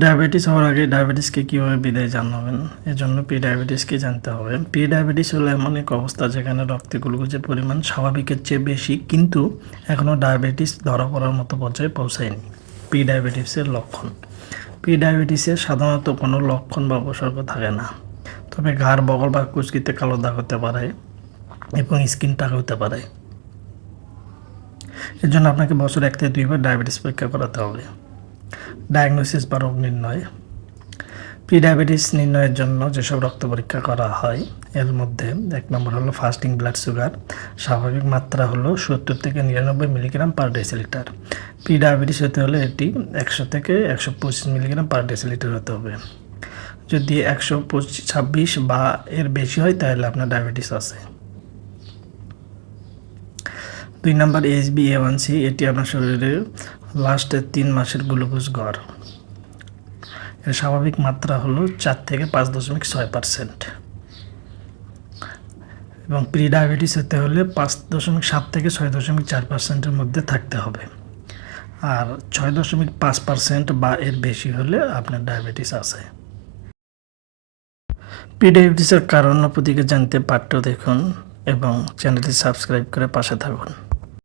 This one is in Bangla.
ডায়াবেটিস হওয়ার আগে ডায়াবেটিসকে কীভাবে বিদায় জানাবেন, এজন্য প্রি-ডায়াবেটিসকে জানতে হবে। প্রি-ডায়াবেটিস হলো এমন এক অবস্থা যেখানে রক্তে গ্লুকোজের পরিমাণ স্বাভাবিকের চেয়ে বেশি, কিন্তু এখনও ডায়াবেটিস ধরা পড়ার মতো পর্যায়ে পৌঁছায়নি। প্রি-ডায়াবেটিসের লক্ষণ। প্রি-ডায়াবেটিসের সাধারণত কোনো লক্ষণ বা উপসর্গ থাকে না, তবে ঘাড়, বগল বা কুচকিতে কালো দাগ হতে পারে এবং স্কিন টাক হতে পারে। এর জন্য আপনাকে বছরে 1 থেকে 2 বার ডায়াবেটিস পরীক্ষা করাতে হবে। ডায়াগনোসিস বা রোগ নির্ণয়। প্রি-ডায়াবেটিস নির্ণয়ের জন্য যেসব রক্ত পরীক্ষা করা হয় এর মধ্যে 1 নম্বর হলো ফাস্টিং ব্লাড সুগার। স্বাভাবিক মাত্রা হলো 70 থেকে 99 মিলিগ্রাম পার ডেসিলিটার। প্রি-ডায়াবেটিস হতে হলে এটি 100 থেকে 125 মিলিগ্রাম পার ডেসিলিটার হতে হবে। যদি 126 বা এর বেশি হয় তাহলে আপনার ডায়াবেটিস আছে। 2 নম্বর HbA1c, এটি আপনার শরীরের লাস্টের 3 মাসের গ্লুকোজ গড়। এর স্বাভাবিক মাত্রা হলো 4 থেকে 5.6%। এবং প্রি-ডায়াবেটিস হতে হলে 5.7 থেকে 6.4%-এর মধ্যে থাকতে হবে। আর 6.5% বা এর বেশি হলে আপনার ডায়াবেটিস আছে। প্রি-ডায়াবেটিসের কারণ ও প্রতিকার জানতে পাঠ্য দেখুন এবং চ্যানেলটি সাবস্ক্রাইব করে পাশে থাকুন।